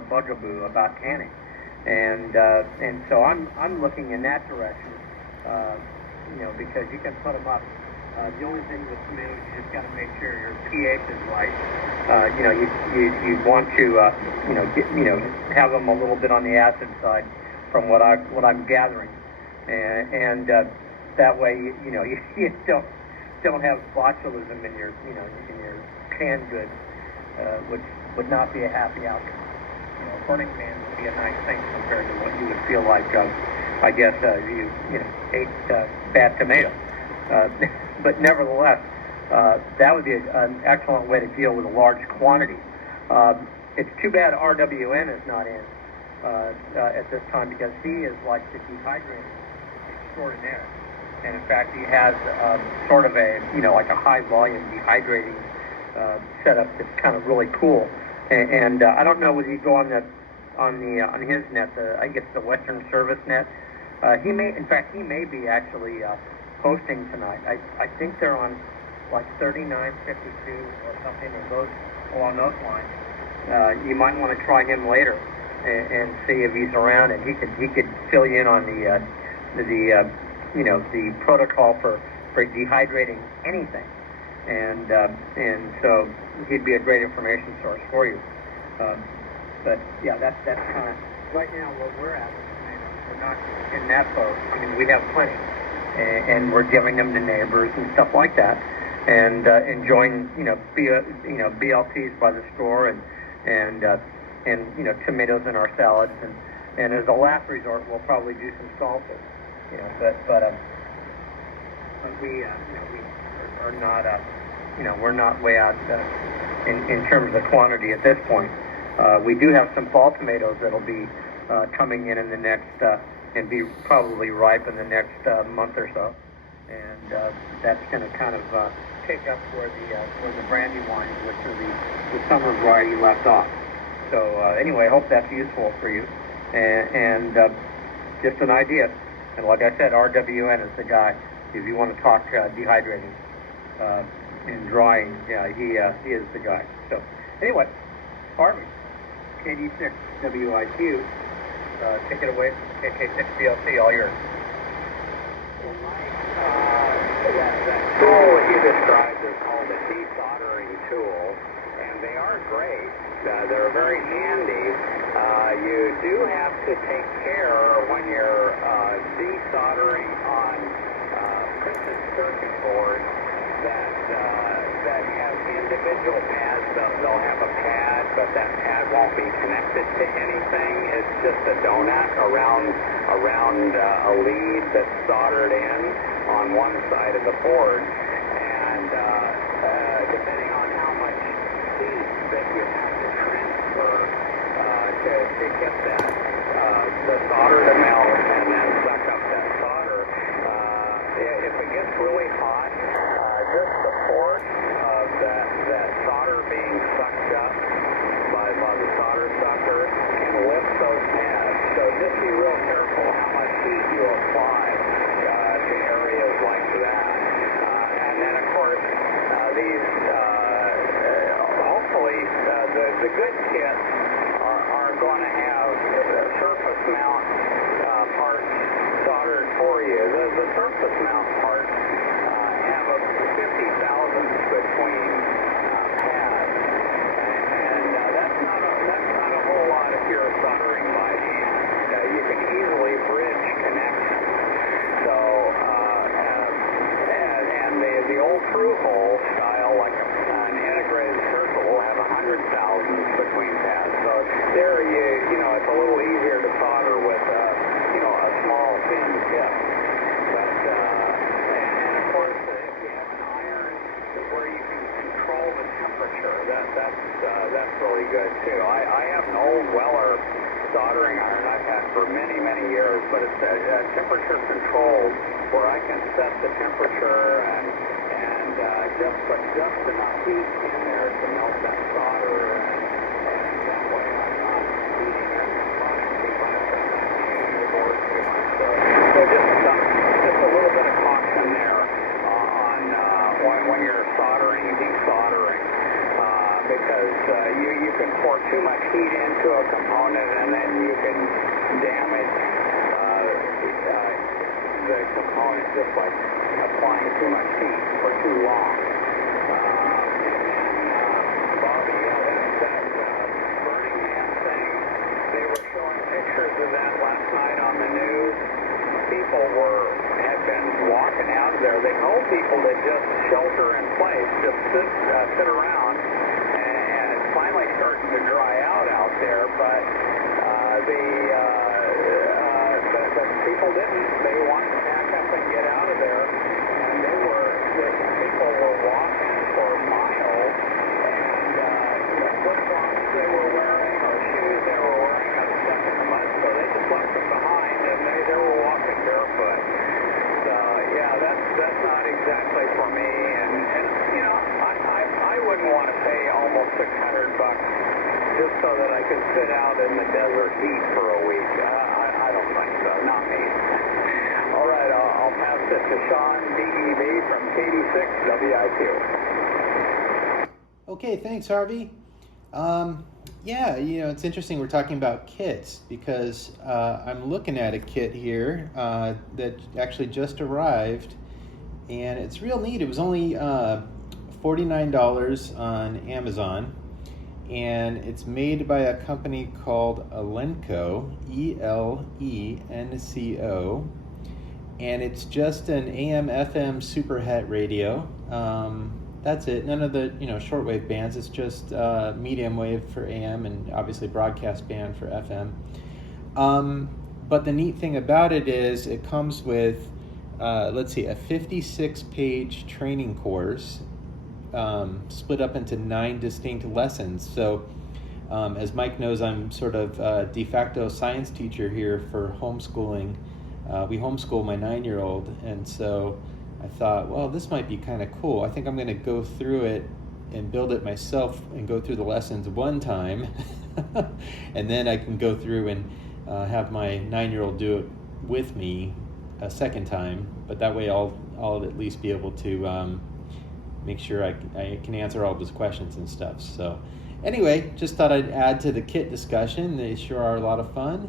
a bugaboo about canning, and so I'm looking in that direction, because you can put them up. The only thing with tomatoes, you just got to make sure your pH is right. You want to have them a little bit on the acid side, from what I'm gathering, and that way you don't have botulism in your canned goods, which would not be a happy outcome. Burning man would be a nice thing compared to what you would feel like, I guess, you ate bad tomatoes. But nevertheless, that would be an excellent way to deal with a large quantity. It's too bad RWN is not in at this time, because he is like the dehydrator extraordinaire. And in fact, he has sort of like a high volume dehydrating setup that's kind of really cool. And I don't know whether you go on his net. I think it's the Western Service net. He may be actually hosting tonight. I think they're on like 3952 or something that goes along those lines. You might want to try him later and see if he's around, and he could fill you in on the protocol for dehydrating anything, and so he'd be a great information source for you. But yeah, that's kind of right now where we're at. We're not in that boat. I mean, we have plenty, and we're giving them to neighbors and stuff like that, and enjoying BLTs by the store, and tomatoes in our salads, and as a last resort, we'll probably do some salsas. But we are not we're not way out in terms of quantity at this point. We do have some fall tomatoes that'll be coming in the next and be probably ripe in the next month or so, and that's going to kind of pick up where the brandy wines, which are the summer variety, left off. So anyway, I hope that's useful for you, and just an idea. And like I said, RWN is the guy if you want to talk dehydrating and drying. Yeah, he is the guy. So anyway, Harvey, KD6 WIQ, take it away from KK6BLC, all yours. Well, Mike, that tool that you described is called a desoldering tool, and they are great. They're very handy. You do have to take care when you're desoldering on printed circuit boards that have individual pads. They'll have a pad, but that pad won't be connected to anything. It's just a donut around a lead that's soldered in on one side of the board, and depending on how much heat that you have to transfer to get the solder to melt and then suck up that solder. If it gets really hot, just the force of that solder being sucked up by the solder sucker can lift those pads. So just be real careful how much heat you apply to areas like that. And then, of course, these hopefully the good kits are going to have surface mount parts soldered for you. The surface mount parts have a 50,000ths between pads, and that's not a whole lot if you're soldering by hand. You can easily bridge connections. So and the old through hole style, like an integrated circle, will have 100,000ths between pads. So there it's a little easier to solder with a small thin tip. But and of course, if you have an iron where you can control the temperature, that's really good too. I have an old Weller soldering iron I've had for many years, but it's temperature controlled, where I can set the temperature and just put just enough heat in there to melt that solder, and that way I'm not heating up the product too much, I'm not heating the board too much. So just a little bit of caution there on when you're desoldering, because you can pour too much heat into a component component, and then you can damage the component just by applying too much heat for too long. Bobby, that Burning Man thing, they were showing pictures of that last night on the news. People had been walking out there. They told people to just shelter in place, just sit around, and it's finally starting to dry out there. But the people didn't. They wanted to pack up and get out of there, and people were walking for miles, and the flip-flops they were wearing or shoes they were wearing got stuck in the mud, so they just left them behind, and they were walking barefoot. So yeah, that's not exactly for me, and you know, I wouldn't want to pay almost $600 just so that I could sit out in the desert heat for a week. I don't think so, not me. All right, I'll pass it to Sean DEB from KD6 WIQ. Okay, thanks, Harvey. Yeah, you know, it's interesting we're talking about kits because I'm looking at a kit here that actually just arrived, and it's real neat. It was only $49 on Amazon, and it's made by a company called Elenco, E-L-E-N-C-O, and it's just an AM/FM super het radio. That's it. None of the shortwave bands. It's just medium wave for AM and obviously broadcast band for FM. But the neat thing about it is it comes with a 56-page training course split up into 9 distinct lessons. So as Mike knows, I'm sort of de facto science teacher here for homeschooling. We homeschool my 9-year-old, and so I thought, well, this might be kind of cool. I think I'm going to go through it and build it myself and go through the lessons one time, and then I can go through and have my 9-year-old do it with me a second time. But that way I'll at least be able to make sure I can answer all of his questions and stuff. So anyway, just thought I'd add to the kit discussion. They sure are a lot of fun.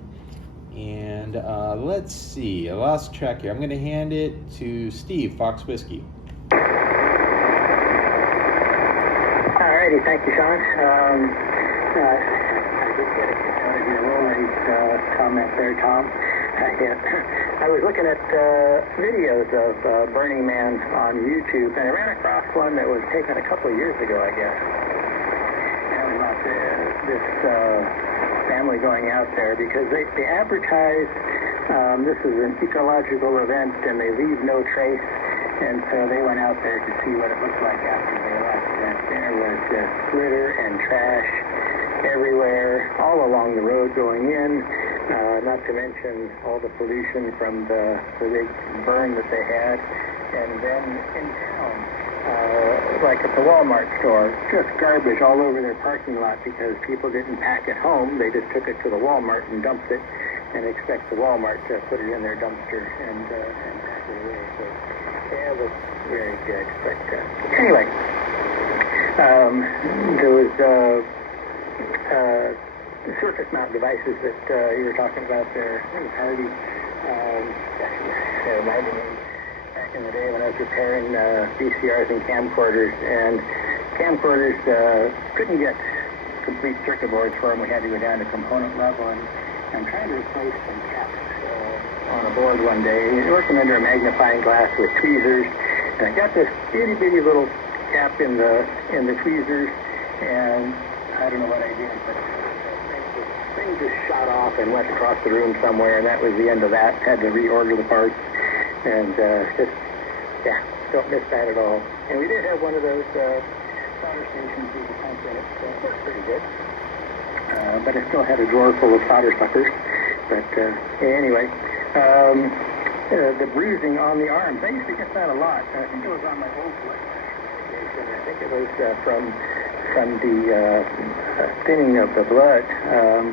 And let's see, I lost track here. I'm going to hand it to Steve, Fox Whiskey. Alrighty, thank you, Sean. I did get a kick out of your Roller's comment there, Tom. I was looking at videos of Burning Man on YouTube, and I ran across one that was taken a couple of years ago, I guess. And it was about this family going out there because they advertise this is an ecological event and they leave no trace, and so they went out there to see what it looked like after they left, and there was just litter and trash everywhere all along the road going in, not to mention all the pollution from the big burn that they had. And then in town, like at the Walmart store, just garbage all over their parking lot because people didn't pack it home. They just took it to the Walmart and dumped it and expect the Walmart to put it in their dumpster and pack it away. So yeah, it was very good. But anyway, there was the surface mount devices that you were talking about there. It was Hardy. It reminded me back in the day when I was repairing VCRs and camcorders, and camcorders couldn't get complete circuit boards for them. We had to go down to component level, and I'm trying to replace some caps on a board one day, working under a magnifying glass with tweezers, and I got this itty bitty little cap in the tweezers, and I don't know what I did, but the thing just shot off and went across the room somewhere, and that was the end of that. Had to reorder the parts, and don't miss that at all. And we did have one of those solder stations with a pump in it, so it worked pretty good. But it still had a drawer full of solder suckers. But anyway, the bruising on the arms, I used to get that a lot. I think it was on my old foot. I think it was from the thinning of the blood.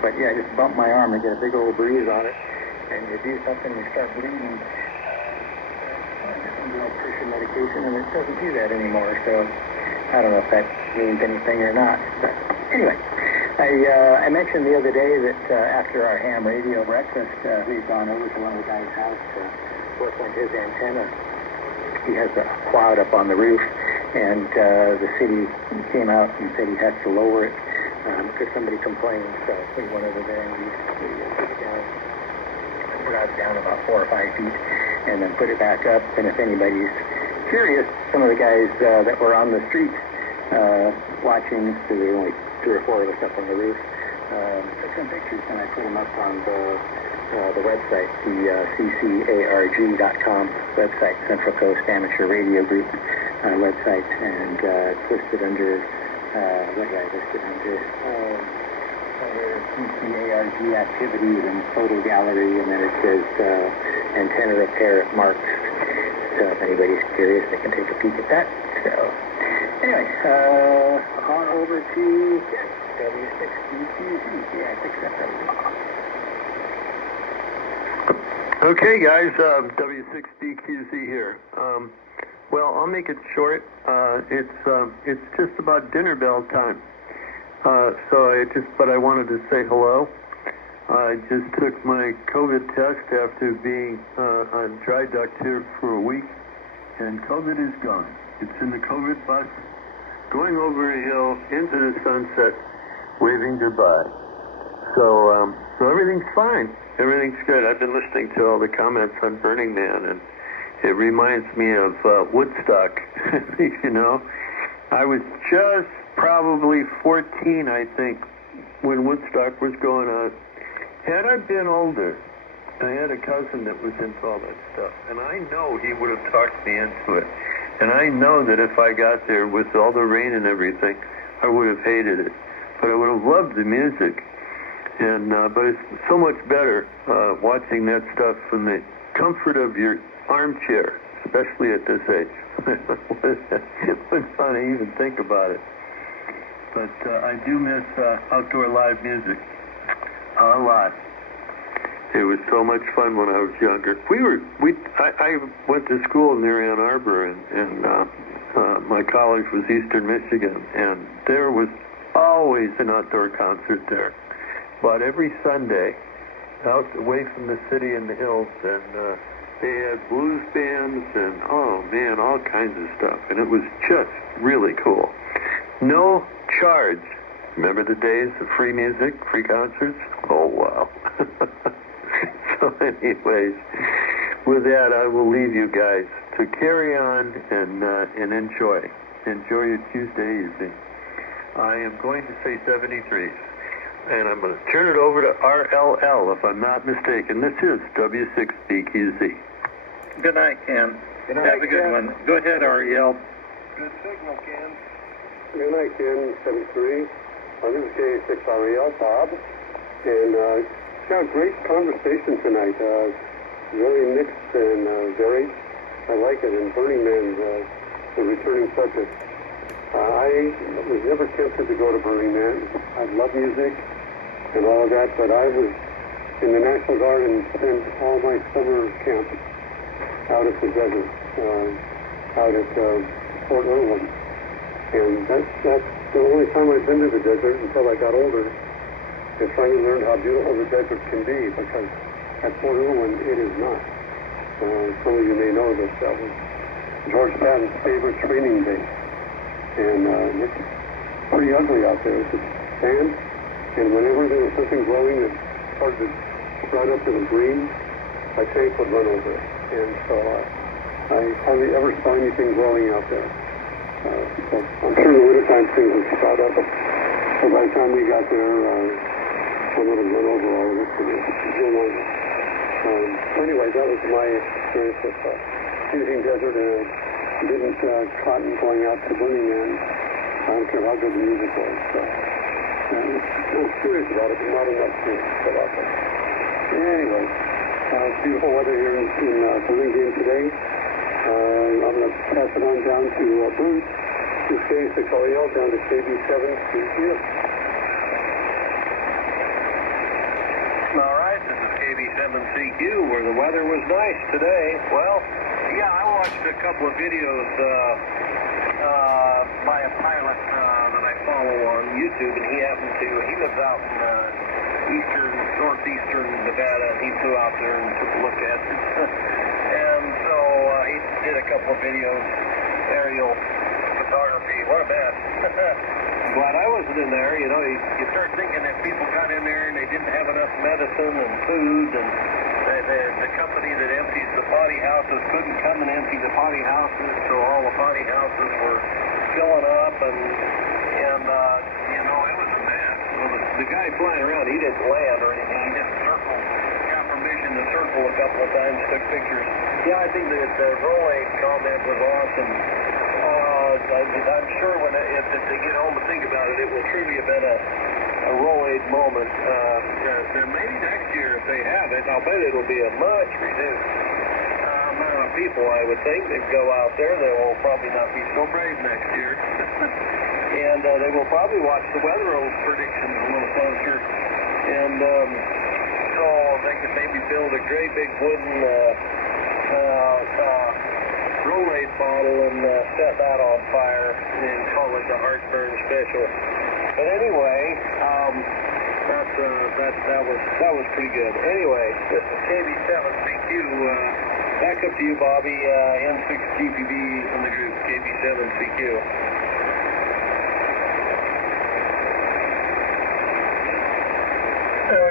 But yeah, I just bumped my arm and get a big old bruise on it. And you do something, you start bleeding. Blood pressure medication, and it doesn't do that anymore. So I don't know if that means anything or not. But anyway, I mentioned the other day that after our ham radio breakfast, we've gone over to one of the guys' house to work on his antenna. He has a cloud up on the roof, and the city came out and said he has to lower it because somebody complained. So we went over there and we took it down, brought it down about 4 or 5 feet, and then put it back up. And if anybody's curious, some of the guys that were on the street watching, so there were only 2 or 4 of us up on the roof, took some pictures, and I put them up on the website, the ccarg.com website, Central Coast Amateur Radio Group website, and it's listed under, what did I list it under? Under CCARG activities and photo gallery, and then it says antenna repair at Marks. So if anybody's curious, they can take a peek at that. So anyway, on over to W6DQZ. Yeah, I fixed that right. Okay, guys, W6DQZ here. Well, I'll make it short. It's just about dinner bell time. But I wanted to say hello. I just took my COVID test after being on dry duct here for a week, and COVID is gone. It's in the COVID bus, going over a hill into the sunset, waving goodbye. So everything's fine. Everything's good. I've been listening to all the comments on Burning Man, and it reminds me of Woodstock. You know, I was just probably 14, I think, when Woodstock was going on. Had I been older, I had a cousin that was into all that stuff, and I know he would have talked me into it. And I know that if I got there with all the rain and everything, I would have hated it. But I would have loved the music. And but it's so much better watching that stuff from the comfort of your armchair, especially at this age. It wouldn't fun to even think about it. But I do miss outdoor live music a lot. It was so much fun when I was younger. I went to school near Ann Arbor, and my college was Eastern Michigan, and there was always an outdoor concert there. But every Sunday, out away from the city in the hills, and they had blues bands and, oh man, all kinds of stuff. And it was just really cool. No charge. Remember the days of free music, free concerts? Oh, wow. So anyways, with that, I will leave you guys to carry on and enjoy. Enjoy your Tuesday evening. I am going to say 73s. And I'm going to turn it over to RLL, if I'm not mistaken. This is W6BQZ. Good night, Ken. Good night, Have a good Ken. one. Go ahead, REL. Good signal, Ken. Good night, Ken. 73. This is K6REL, Bob. And got a great conversation tonight. Very mixed and varied. I like it. And Burning Man, the returning subject. I was never tempted to go to Burning Man. I love music and all of that, but I was in the National Guard and spent all my summer camp out at the desert, out at Fort Irwin. And that's the only time I've been to the desert until I got older, and finally learned how beautiful the desert can be, because at Fort Irwin it is not. Some of you may know that that was George Patton's favorite training base. And it's pretty ugly out there. It's sand, and whenever there was something glowing that started to run up to the green, my tank would run over it. And so I hardly ever saw anything glowing out there. So I'm sure in the wintertime things would shot up. So by the time we got there, I would have run over all of it. So anyway, that was my experience with using desert and didn't cotton going out to Burning Man. I don't care how good the music was. So I was curious about it, but not enough to go out there. Anyway, it's beautiful weather here in Burlingame today. I'm going to pass it on down to Bruce. This is K6REL down to KB7CQ. All right, this is KB7CQ, where the weather was nice today. Well, yeah, I watched a couple of videos by a pilot that I I follow on YouTube, and he lives out in northeastern Nevada, and he flew out there and took a look at it. And so he did a couple of videos, aerial photography. What a mess. Glad I wasn't in there. You know, you start thinking if people got in there and they didn't have enough medicine and food, and the company that empties the potty houses couldn't come and empty the potty houses, so all the potty houses were filling up, and you know, it was a mess. Well, the guy flying around, he didn't land or anything. He just got permission to circle a couple of times, took pictures. Yeah, I think that the Rollade comment was awesome. I'm sure if they get home and think about it, it will truly have been a Rollade moment. Maybe next year, if they have it, I'll bet it'll be a much reduced amount of people, I would think, that go out there. They will probably not be so brave next year. And they will probably watch the weather predictions a little closer. And so they could maybe build a great big wooden Rollade bottle and set that on fire and call it the Heartburn Special. But anyway, that was pretty good. Anyway, this is KB7CQ. Back up to you, Bobby. N6GPB in the group, KB7CQ.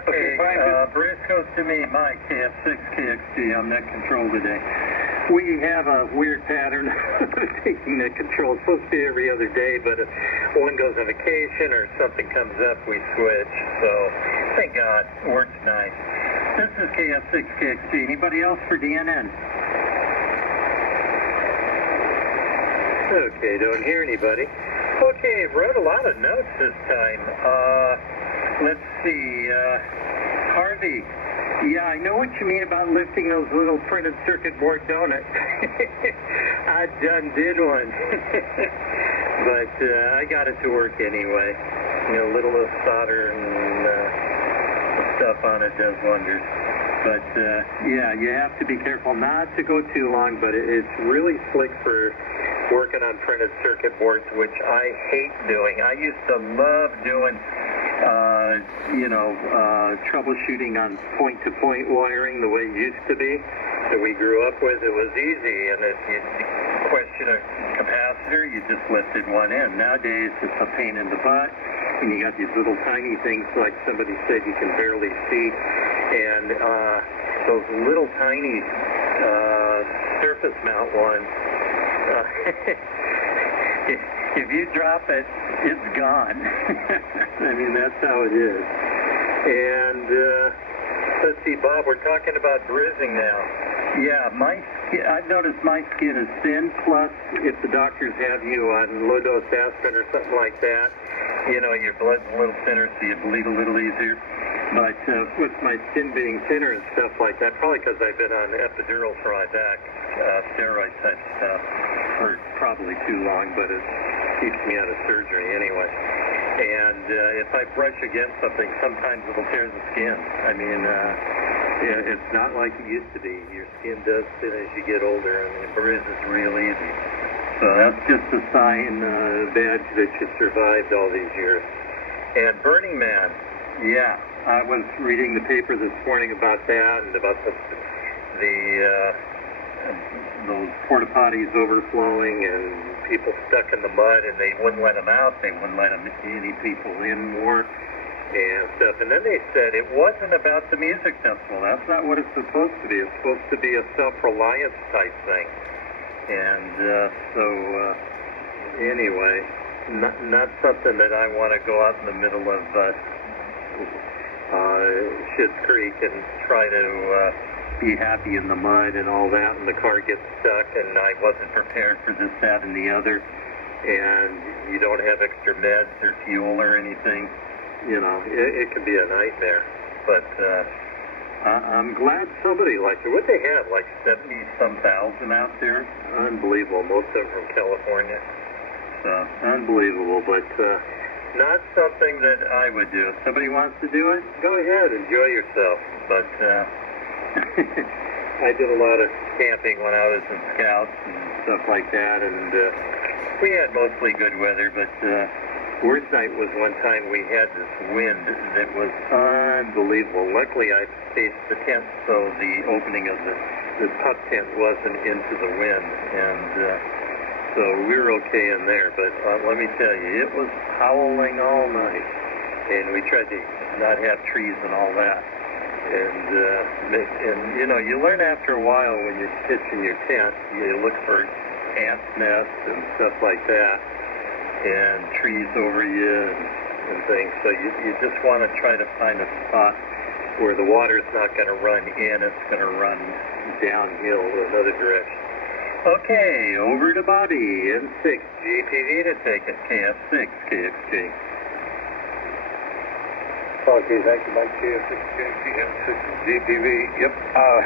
Okay, Bruce goes to me, Mike, KF6KXD. I'm net control today. We have a weird pattern of taking net control. It's supposed to be every other day, but if one goes on vacation or something comes up, we switch. So, thank God, works nice. This is KF6KXD. Anybody else for DNN? Okay, don't hear anybody. Okay, wrote a lot of notes this time. Let's see, Harvey. Yeah, I know what you mean about lifting those little printed circuit board donuts. I done did one. But I got it to work anyway. You know, a little solder and stuff on it does wonders. But yeah, you have to be careful not to go too long, but it's really slick for working on printed circuit boards, which I hate doing. I used to love doing troubleshooting on point-to-point wiring the way it used to be that we grew up with. It was easy, and if you question a capacitor, you just lifted one in. Nowadays, it's a pain in the butt, and you got these little tiny things, like somebody said, you can barely see, and those little tiny surface mount ones, if you drop it, it's gone. I mean, that's how it is. And let's see, Bob, we're talking about bruising now. Yeah, I've noticed my skin is thin, plus if the doctors have you on low-dose aspirin or something like that, you know, your blood's a little thinner, so you bleed a little easier. But with my skin being thinner and stuff like that, probably because I've been on epidural for my back, steroid type stuff, for probably too long, but it keeps me out of surgery anyway. And if I brush against something, sometimes it'll tear the skin. I mean, it's not like it used to be. Your skin does thin as you get older, and it bruises real easy. So that's just a sign, badge that you survived all these years. And Burning Man, yeah, I was reading the paper this morning about that and about those porta potties overflowing and people stuck in the mud, and they wouldn't let them out. They wouldn't let any people in more and stuff. And then they said it wasn't about the music festival. That's not what it's supposed to be. It's supposed to be a self-reliance type thing. And anyway, not something that I want to go out in the middle of Schitt's Creek and try to be happy in the mud and all that, and the car gets stuck, and I wasn't prepared for this, that, and the other, and you don't have extra meds or fuel or anything. You know, it can be a nightmare. But I'm glad somebody liked it. What they have, like 70-some thousand out there? Unbelievable. Most of them from California. So, unbelievable, but not something that I would do. If somebody wants to do it, go ahead, enjoy yourself. But I did a lot of camping when I was in Scouts and stuff like that, and we had mostly good weather, but Worst night was one time we had this wind that was unbelievable. Luckily, I spaced the tent so the opening of the pup tent wasn't into the wind, and so we were okay in there. But let me tell you, it was howling all night, and we tried to not have trees and all that. And you know, you learn after a while when you're pitching your tent, you look for ants' nests and stuff like that, and trees over you and things. So you just want to try to find a spot where the water's not going to run in, it's going to run downhill another direction. Okay, over to Bobby, N6, GPV to take it, KF6, KXJ. Okay, thank you, Mike. KF6, KXJ, GPV, yep.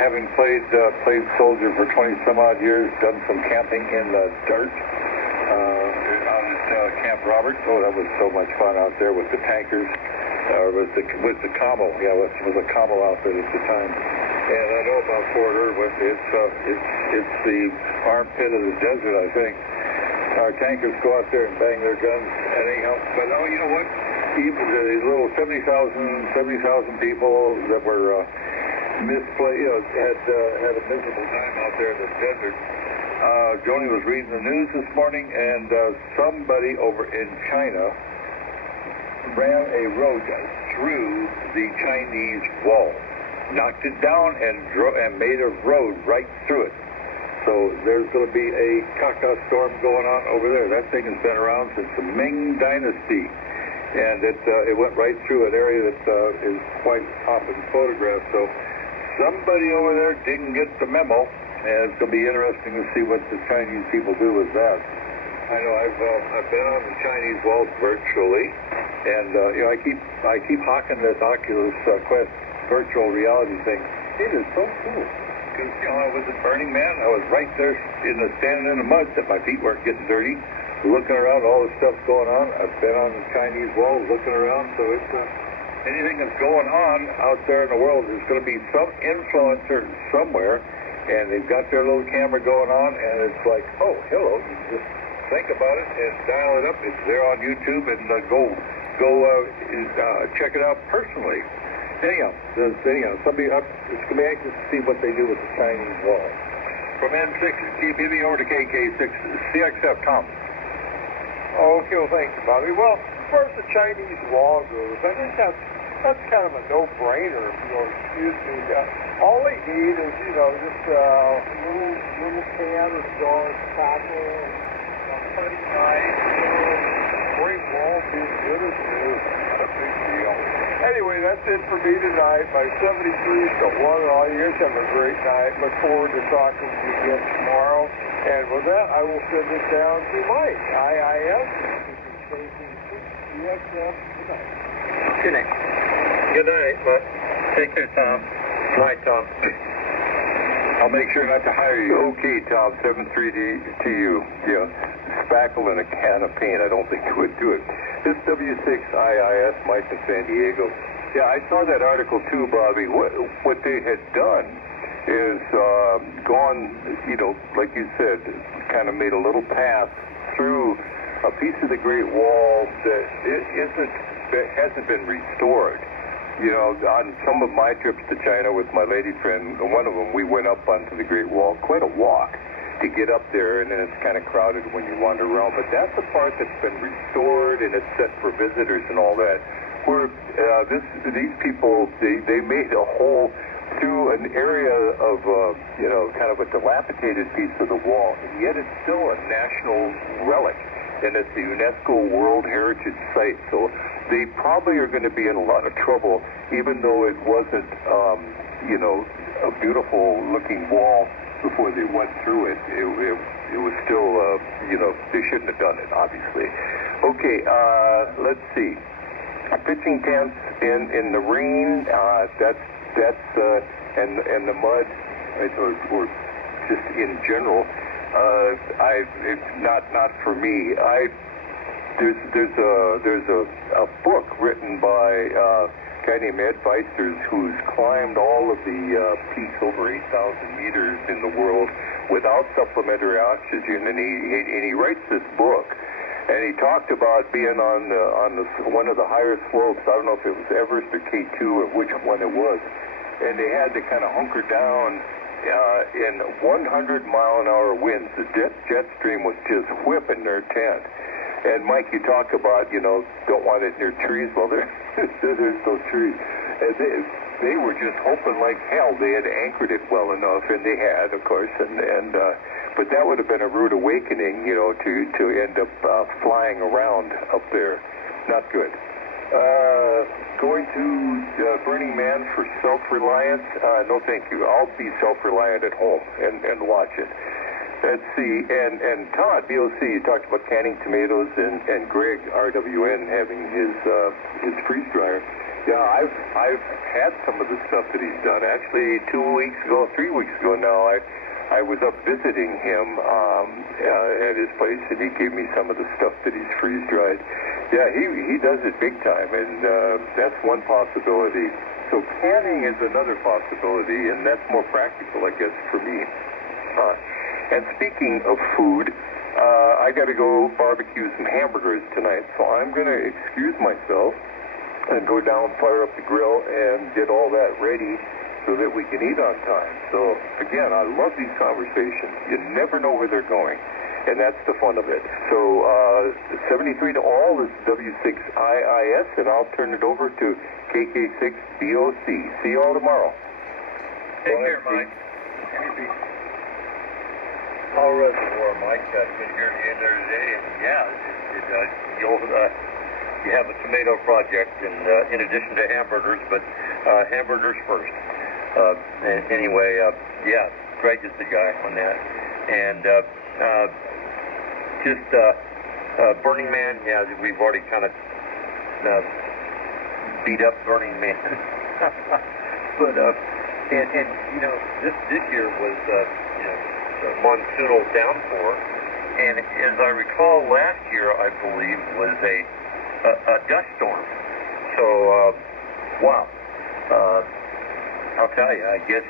Having played soldier for 20 some odd years, done some camping in the dirt out at Camp Robert. Oh, that was so much fun out there with the tankers. Was the Camel? Yeah, it was a Camel outfit at the time. And I know about Fort Irwin. It's the armpit of the desert, I think. Our tankers go out there and bang their guns anyhow. But oh, you know what? Even these little 70,000 people that were misplaced, had a miserable time out there in the desert. Joni was reading the news this morning, and somebody over in China ran a road through the Chinese wall, knocked it down, and made a road right through it. So there's going to be a Kaka storm going on over there. That thing has been around since the Ming Dynasty. And it went right through an area that is quite often photographed. So somebody over there didn't get the memo, and it's going to be interesting to see what the Chinese people do with that. I know I've been on the Chinese walls virtually, and you know, I keep hawking this Oculus Quest virtual reality thing. It is so cool because you know I was at Burning Man. I was right there standing in the mud, that my feet weren't getting dirty. Looking around, all the stuff's going on. I've been on the Chinese wall looking around, so it's anything that's going on out there in the world, there's going to be some influencer somewhere, and they've got their little camera going on, and it's like, oh, hello, you just think about it and dial it up. It's there on YouTube, and go check it out personally. Anyhow, it's going to be anxious to see what they do with the Chinese wall. From N6 GPV over to KK6 CXF.com. Okay, well, thanks, Bobby. Well, as far as the Chinese wall goes, I think that's kind of a no-brainer, if you'll excuse me. All they need is, you know, just a little can or jar of tackle, and cutting knife, great wall, be as good as new. Not a big deal. Anyway, that's it for me tonight. By 73-1, all you guys have a great night. Look forward to talking to you again tomorrow. And with that, I will send it down to Mike, IIS, CXF. Good night. Good night, Mike. Take care, Tom. Night, Tom. I'll make sure not to hire you. Okay, Tom, 7-3 to you. Yeah, spackle and a can of paint, I don't think it would do it. This W6IIS, Mike in San Diego. Yeah, I saw that article too, Bobby. What they had done is gone, you know, like you said, kind of made a little path through a piece of the Great Wall that hasn't been restored. You know, on some of my trips to China with my lady friend, one of them, we went up onto the Great Wall, quite a walk to get up there, and then it's kind of crowded when you wander around. But that's the part that's been restored, and it's set for visitors and all that. Where these people, they made a whole through an area of, you know, kind of a dilapidated piece of the wall, and yet it's still a national relic, and it's a UNESCO World Heritage Site. So they probably are going to be in a lot of trouble, even though it wasn't, you know, a beautiful-looking wall before they went through it. It was still, you know, they shouldn't have done it, obviously. Okay, let's see. Pitching tents in the rain, and the mud, or just in general, it's not for me. There's a book written by a guy named Ed Feisters, who's climbed all of the peaks over 8,000 meters in the world without supplementary oxygen, and he writes this book. And he talked about being on one of the higher slopes. I don't know if it was Everest or K2 or which one it was. And they had to kind of hunker down in 100-mile-an-hour winds. The jet stream was just whipping their tent. And Mike, you talk about, don't want it near trees. Well, there's those trees. And they were just hoping like hell they had anchored it well enough, and they had, of course. But that would have been a rude awakening, to end up flying around up there. Not good. Going to Burning Man for self-reliance? No, thank you. I'll be self-reliant at home and watch it. Let's see, and Todd, BOC, you talked about canning tomatoes, and Greg, RWN, having his freeze dryer. Yeah, I've had some of the stuff that he's done. Actually, 3 weeks ago now, I was up visiting him at his place, and he gave me some of the stuff that he's freeze dried. Yeah, he does it big time, and that's one possibility. So canning is another possibility, and that's more practical, I guess, for me. And speaking of food, I got to go barbecue some hamburgers tonight, so I'm going to excuse myself and go down, fire up the grill, and get all that ready so that we can eat on time. So, again, I love these conversations. You never know where they're going, and that's the fun of it. So, 73 to all is W6IIS, and I'll turn it over to KK6BOC. See you all tomorrow. Take care, Mike. All Reservoir, Mike. Good hearing you in there today. And yeah, you have a tomato project, and in addition to hamburgers, but hamburgers first. Anyway, yeah, Greg is the guy on that. And Burning Man, yeah, we've already kind of beat up Burning Man. But this year was a monsoonal downpour, and as I recall, last year I believe was a dust storm. So wow, I'll tell you, I guess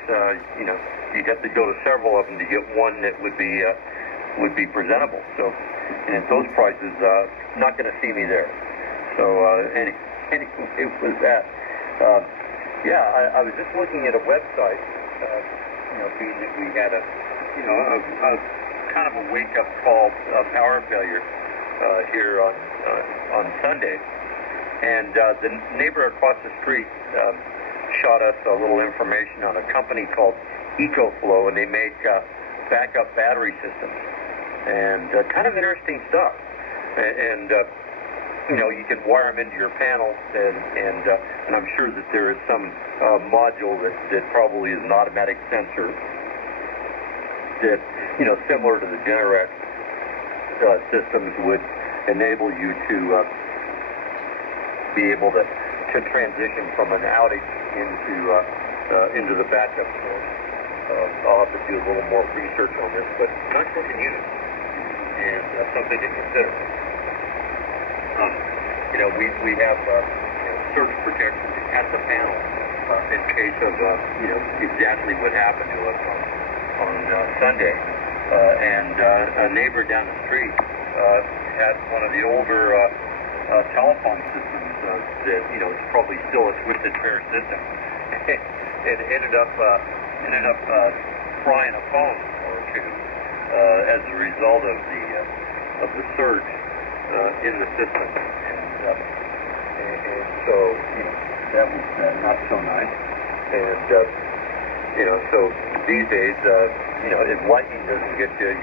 you'd have to go to several of them to get one that would be presentable. So, and at those prices, not going to see me there. So anyway, it was that. I was just looking at a website, being that we had a kind of a wake-up call power failure here on Sunday, and the neighbor across the street shot us a little information on a company called EcoFlow, and they make backup battery systems, and kind of interesting stuff. And you can wire them into your panels, and I'm sure that there is some module that probably is an automatic sensor that, similar to the Generac systems, would enable you to be able to transition from an outage into the backup source. I'll have to do a little more research on this, but nice looking unit, and something to consider. We have surge protection at the panel in case of exactly what happened to us on Sunday. And a neighbor down the street had one of the older telephone systems that it's probably still a twisted pair system. It ended up frying a phone or two as a result of the surge in the system, and so that was not so nice. And so these days, if lightning doesn't get to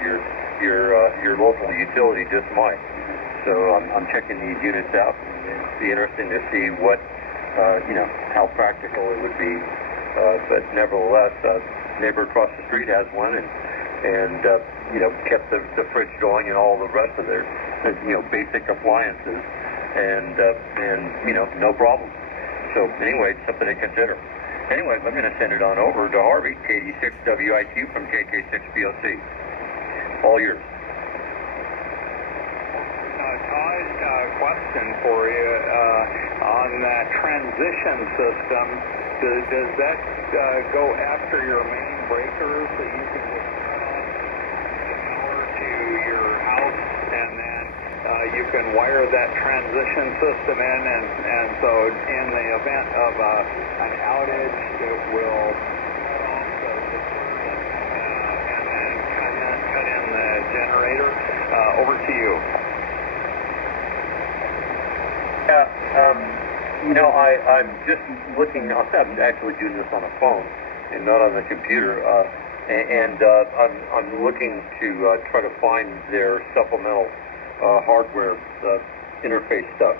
your local utility, just might. So I'm checking these units out, and it'd be interesting to see what how practical it would be. But nevertheless, neighbor across the street has one, and kept the fridge going and all the rest of their basic appliances, and no problem. So anyway, it's something to consider. Anyway, I'm going to send it on over to Harvey, KD6WIQ from KK6BOC. All yours. Todd, question for you on that transition system. Does that go after your main breakers that you can just turn on the power to your house and then you can wire that transition system in, and so in the event of an outage, it will cut off the circuit and then cut in the generator. Over to you. Yeah, I'm just looking. I'm actually doing this on a phone and not on the computer, I'm looking to try to find their supplemental hardware interface stuff,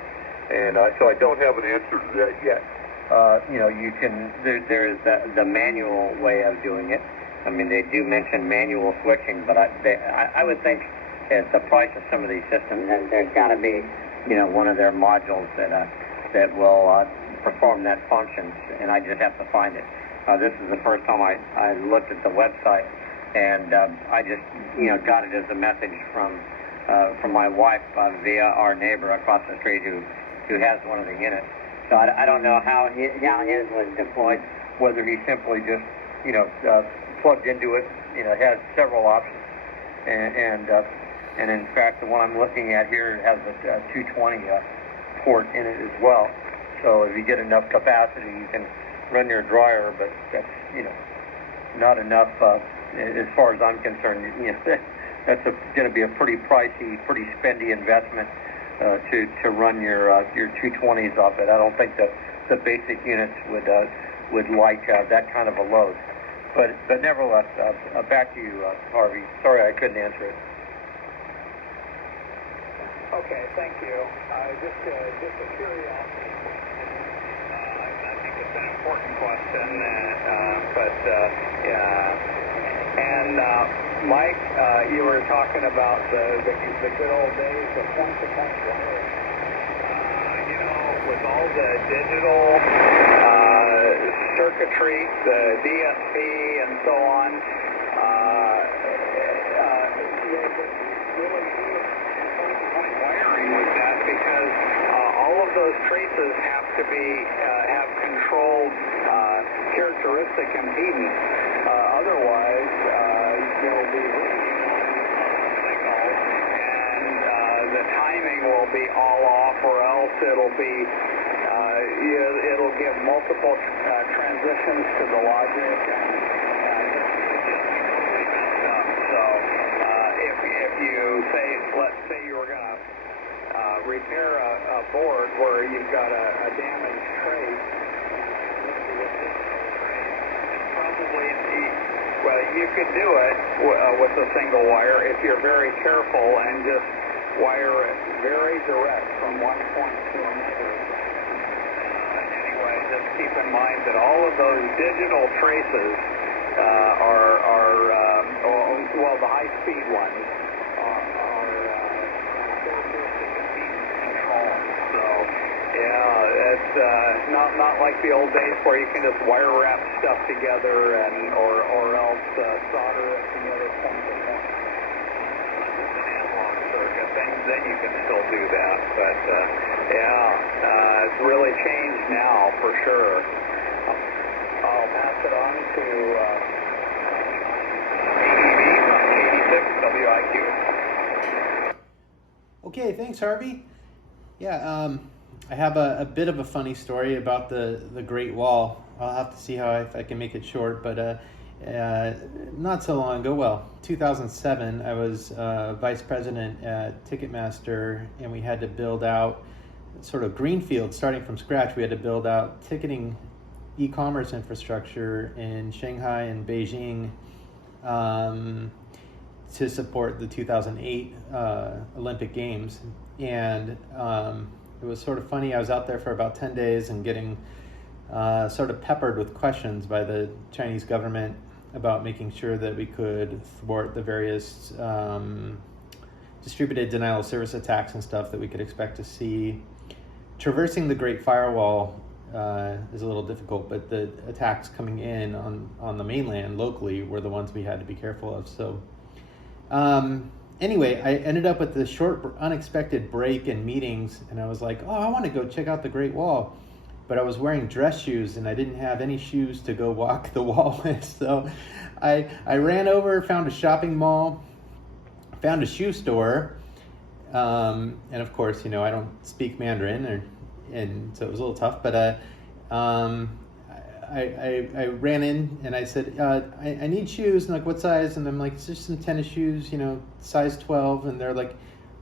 and so I don't have an answer to that yet. You can. There is the manual way of doing it. I mean, they do mention manual switching, but I would think at the price of some of these systems, there's got to be, one of their modules that will perform that function, and I just have to find it. This is the first time I looked at the website, and I just, got it as a message from my wife via our neighbor across the street who has one of the units. So I don't know how his was deployed, whether he simply just, plugged into it, has several options. And in fact, the one I'm looking at here has a 220 port in it as well. So if you get enough capacity, you can run your dryer, but that's, not enough as far as I'm concerned. That's going to be a pretty pricey, pretty spendy investment to run your 220s off it. I don't think the basic units would like that kind of a load. But nevertheless, back to you, Harvey. Sorry I couldn't answer it. Okay, thank you. Just a curiosity. I think it's an important question, but yeah. And Mike, you were talking about the good old days of point-to-point wiring. With all the digital circuitry, the DSP, and so on, really point-to-point wiring with that, because all of those traces have to be have controlled characteristic impedance. Otherwise, you'll be losing signals, and the timing will be all off, or else it'll be it'll give multiple transitions to the logic, and just totally messed up. So if you let's say you were going to repair a board where you've got a damaged trace, probably well, you could do it with a single wire if you're very careful and just wire it very direct from one point to another. Anyway, just keep in mind that all of those digital traces well, the high-speed ones are characteristic impedance control. So, yeah, it's not like the old days where you can just wire wrap stuff together or else solder it together point to point. Just an analog circuit thing, then you can still do that. But it's really changed now for sure. I'll pass it on to WIQ. Okay, thanks, Harvey. Yeah, I have a bit of a funny story about the Great Wall. I'll have to see if I can make it short, but not so long ago, 2007, I was vice president at Ticketmaster, and we had to build out sort of greenfield, starting from scratch. We had to build out ticketing e-commerce infrastructure in Shanghai and Beijing to support the 2008 Olympic Games. And it was sort of funny. I was out there for about 10 days and getting sort of peppered with questions by the Chinese government about making sure that we could thwart the various distributed denial of service attacks and stuff that we could expect to see. Traversing the Great Firewall is a little difficult, but the attacks coming in on the mainland locally were the ones we had to be careful of. So anyway, I ended up with this short, unexpected break in meetings, and I was like, I want to go check out the Great Wall. But I was wearing dress shoes, and I didn't have any shoes to go walk the wall with. So I ran over, found a shopping mall, found a shoe store, And of course, you know, I don't speak Mandarin, and so it was a little tough. But I ran in and I said, I need shoes. And like, what size? And I'm like, it's just some tennis shoes, you know, size 12. And they're like,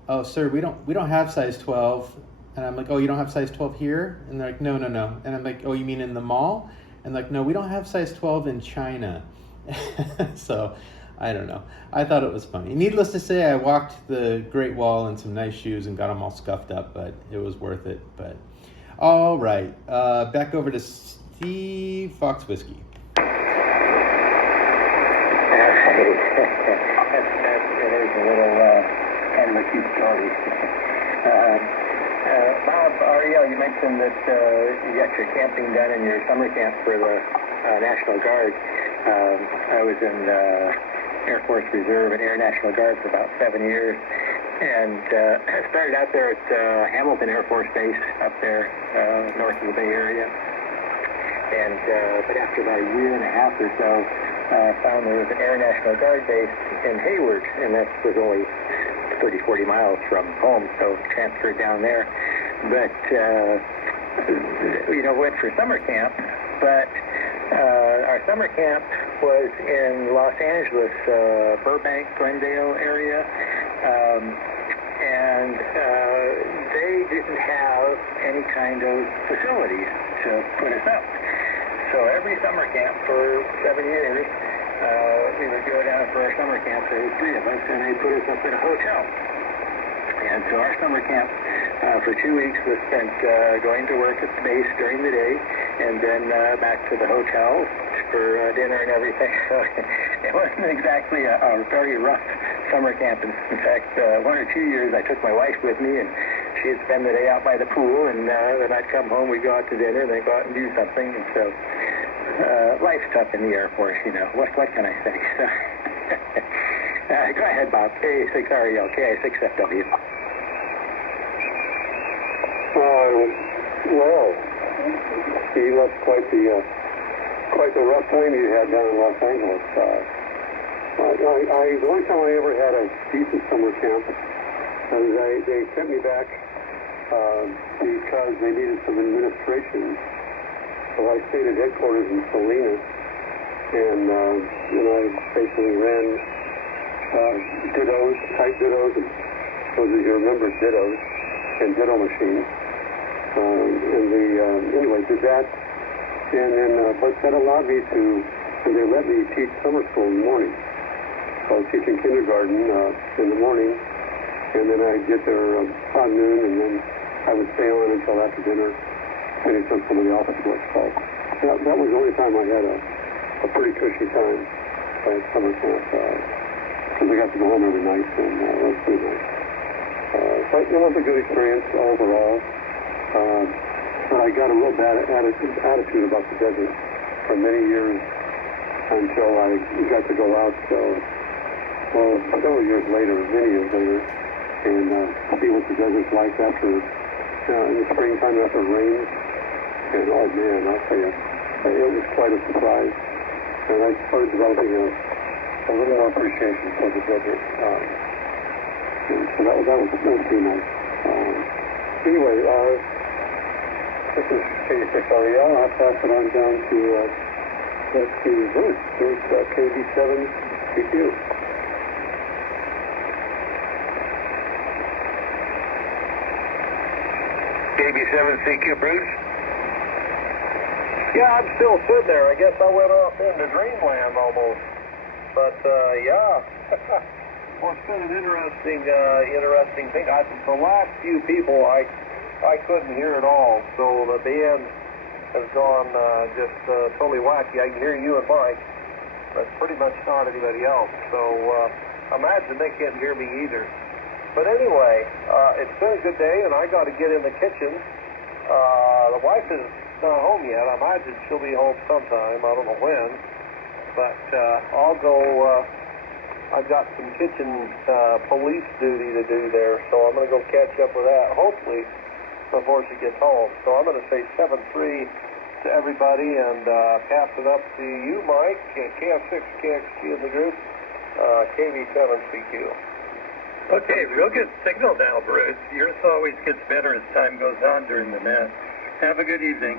oh, sir, we don't have size 12. And I'm like, oh, you don't have size 12 here? And they're like, no. And I'm like, oh, you mean in the mall? And like, no, we don't have size 12 in China. So I don't know. I thought it was funny. Needless to say, I walked the Great Wall in some nice shoes and got them all scuffed up, but it was worth it. But all right, back over to T-4XC. There's a little kind of a cute story. Bob, Ariel, you mentioned that you got your camping done in your summer camp for the National Guard. I was in Air Force Reserve and Air National Guard for about 7 years, and I started out there at Hamilton Air Force Base up there north of the Bay Area. And but after about a year and a half or so, found there was an Air National Guard base in Hayward, and that was only 30, 40 miles from home, so transferred down there. But, you know, went for summer camp, but our summer camp was in Los Angeles, Burbank, Glendale area, and they didn't have any kind of facilities to put us up. So every summer camp for 7 years, we would go down for our summer camp, there were 3 of us, and they put us up in a hotel. And so our summer camp for 2 weeks was spent going to work at the base during the day, and then back to the hotel for dinner and everything. So it wasn't exactly a very rough summer camp. In fact, 1 or 2 years I took my wife with me, and she'd spend the day out by the pool, and then I'd come home, we'd go out to dinner, and then go out and do something. And so life's tough in the Air Force, you know. What can I say? So go ahead, Bob. K6REL, KI6FW. Well, Steve, that's quite the rough time you had down in Los Angeles. The only time I ever had a decent summer camp was they sent me back because they needed some administration. So I stayed at headquarters in Salinas, and I basically ran type dittos, and those of you remember dittos and ditto machines. Anyway, did that, and then but that allowed me to, and they let me teach summer school in the morning. So I was teaching kindergarten in the morning, and then I'd get there about noon, and then I would stay on until after dinner, finish up some of the office work. So that was the only time I had a pretty cushy time at summer camp, because I got to go home every night, and that was pretty nice. But it was a good experience overall. But I got a real bad attitude about the desert for many years until I got to go out, several years later, many years later, and see what the desert's like after, in the springtime after it rains. And oh man, I'll tell you, it was quite a surprise. And I started developing a little more appreciation for the desert. And so that was pretty nice. Anyway, this is K6REL. I'll pass it on down to Bruce. Bruce, KB7CQ. KB7CQ, Bruce? Yeah, I'm still sitting there. I guess I went off into dreamland almost. But, yeah. Well, it's been an interesting thing. The last few people, I couldn't hear at all. So the band has gone just totally wacky. I can hear you and Mike, but pretty much not anybody else. So imagine they can't hear me either. But anyway, it's been a good day, and I got to get in the kitchen. The wife is not home yet. I imagine she'll be home sometime. I don't know when. But I'll go. I've got some kitchen police duty to do there, so I'm going to go catch up with that, hopefully, before she gets home. So I'm going to say 7-3 to everybody and pass it up to you, Mike, KF6, KXG in the group, KV7CQ. Okay, real good signal now, Bruce. Yours always gets better as time goes on during the net. Have a good evening.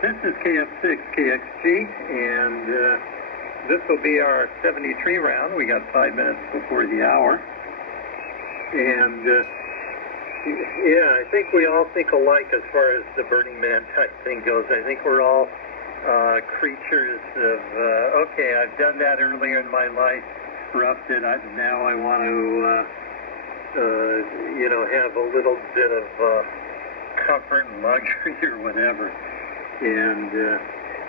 This is KF6XC, and this will be our 73 round. We got 5 minutes before the hour. And, yeah, I think we all think alike as far as the Burning Man type thing goes. I think we're all creatures of, okay, I've done that earlier in my life, roughed it, now I want to, you know, have a little bit of comfort and luxury or whatever. And,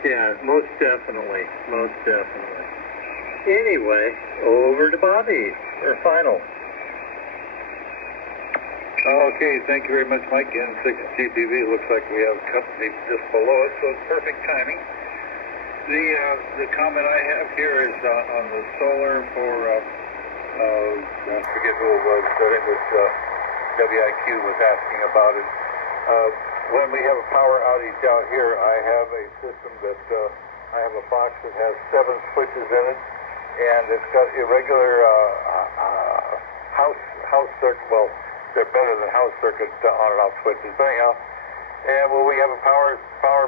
yeah, most definitely, most definitely. Anyway, over to Bobby for final. Okay, thank you very much, Mike. N6GTV, looks like we have company just below us, so it's perfect timing. The comment I have here is on the solar for, I forget who it was, I think it was WIQ was asking about it. When we have a power outage out here, I have a system that, I have a box that has 7 switches in it, and it's got irregular house circuit, well, they're better than house circuit on and off switches. But anyhow, and when we have a power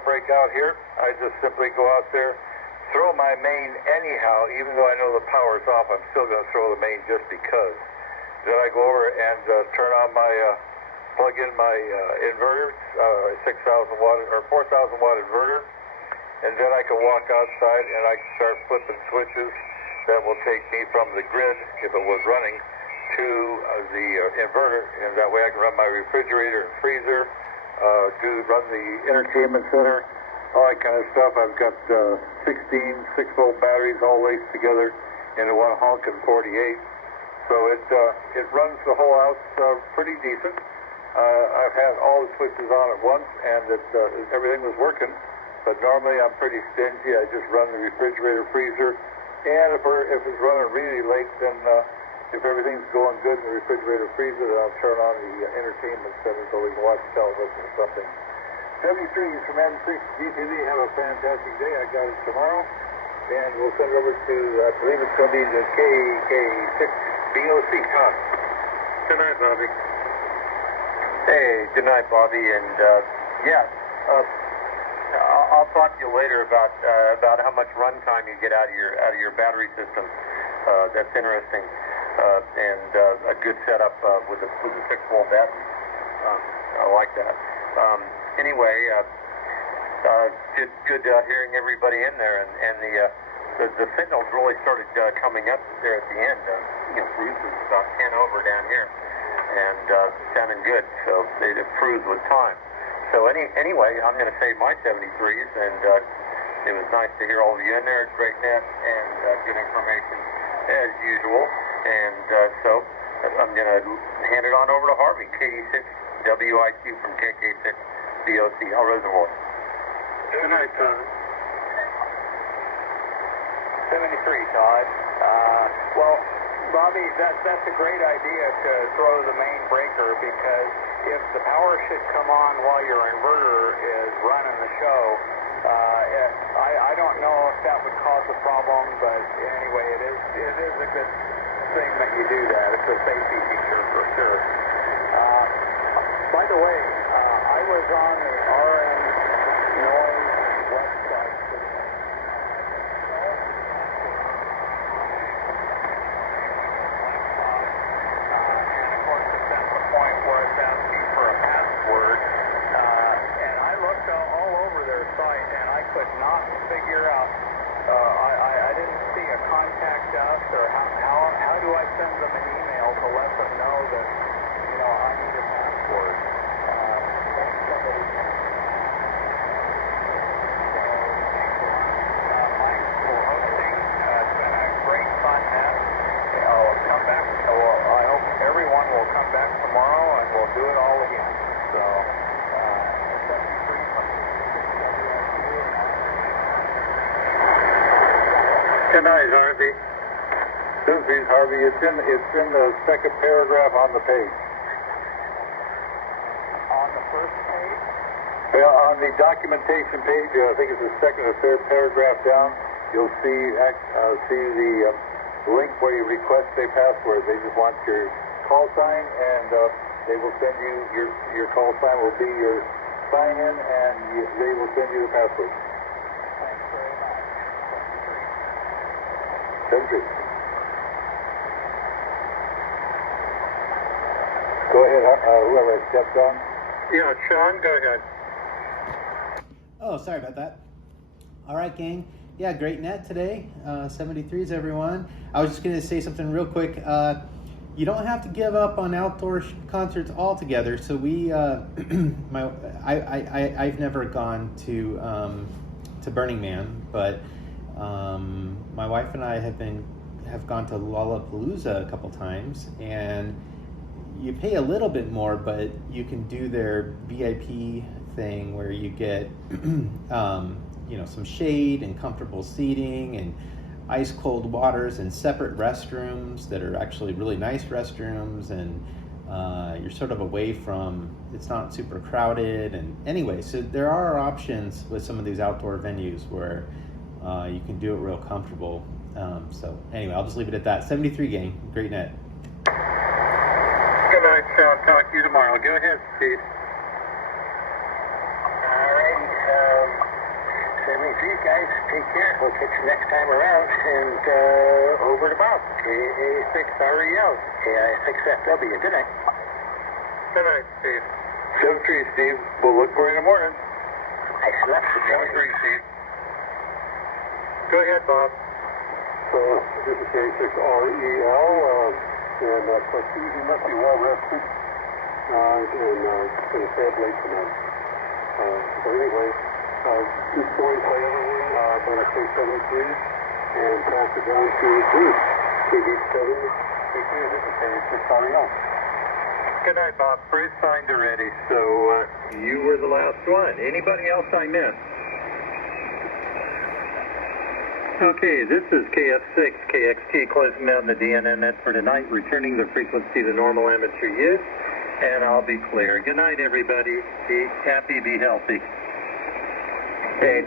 breakout here, I just simply go out there, throw my main anyhow, even though I know the power's off, I'm still going to throw the main just because. Then I go over and turn on my, plug in my inverter, 6,000 watt or 4,000 watt inverter, and then I can walk outside and I can start flipping switches that will take me from the grid, if it was running, to the inverter, and that way I can run my refrigerator and freezer, run the entertainment center, all that kind of stuff. I've got 16 6-volt batteries all laced together into one honkin' 48, so it runs the whole house pretty decent. I've had all the switches on at once, and everything was working, but normally I'm pretty stingy. I just run the refrigerator, freezer, and if it's running really late, then if everything's going good in the refrigerator, freezer, then I'll turn on the entertainment center so we can watch television or something. 73s from N6GTV. Have a fantastic day. I got it tomorrow, and we'll send it over to, I believe it's going to be the KK6BOC. Tom. Good night, Bobby. Hey, good night, Bobby. And I'll talk to you later about how much runtime you get out of your battery system. That's interesting. And a good setup with a 6-volt battery. I like that. Anyway, good hearing everybody in there, and the signals really started coming up there at the end. Bruce was about 10 over down here, and sounding good. So it improves with time. So anyway, I'm going to save my 73s, and it was nice to hear all of you in there. Great net and good information as usual. And so I'm going to hand it on over to Harvey, KD6WIQ from KK6BOC, El Reservoir. Good night, Todd. 73, Todd. Well, Bobby, that's a great idea to throw the main breaker, because if the power should come on while your inverter is running the show, I don't know if that would cause a problem, but anyway, it is a good thing that you do that. It's a safety feature for sure. By the way, I was on the RN Noise website. And of course, it's at the point where it's asking for a password. And I looked all over their site, and I could not figure out. I didn't see a contact us, or how do I send them an email to let them know that, I need a password. Somebody can. Mike, for hosting. It's been a great fun net. I'll come back. I hope everyone will come back tomorrow, and we'll do it all again. So, 73 from Good night, Harvey. This is Harvey. It's in the second paragraph on the page. On the first page? Well, on the documentation page, I think it's the second or third paragraph down, you'll see the link where you request a password. They just want your call sign, and they will send you your call sign will be your sign in, and they will send you the password. Thanks very much. 73. Go ahead, whoever stepped on. Yeah, Sean, go ahead. Oh, sorry about that. All right, gang. Yeah, great net today. 73s, everyone. I was just going to say something real quick. You don't have to give up on outdoor concerts altogether. So we, I've never gone to Burning Man, but my wife and I have gone to Lollapalooza a couple times, and you pay a little bit more, but you can do their VIP thing where you get some shade and comfortable seating and ice cold waters and separate restrooms that are actually really nice restrooms, and you're sort of away from, it's not super crowded. And anyway, so there are options with some of these outdoor venues where you can do it real comfortable. So anyway, I'll just leave it at that. 73 gang, great net. Good night, Sean. Talk to you tomorrow. Go ahead, Steve. All right. 73 guys, take care. We'll catch you next time around. And over to Bob. K-6REL. KI6FW. Good night. Good night, Steve. 73, Steve. We'll look for you in the morning. I slept for 73, Steve. Go ahead, Bob. So this is K6REL, and of course you must be well rested, and it's been a sad late tonight. So anyway, good story by everyone about a K73, and pass it down to Bruce. KD7, take care. This is K6REL. Good night, Bob. Bruce signed already, so you were the last one. Anybody else I missed? Okay, this is KF6XT closing down the DNN net for tonight, returning the frequency to normal amateur use, and I'll be clear. Good night, everybody. Be happy, be healthy. Okay,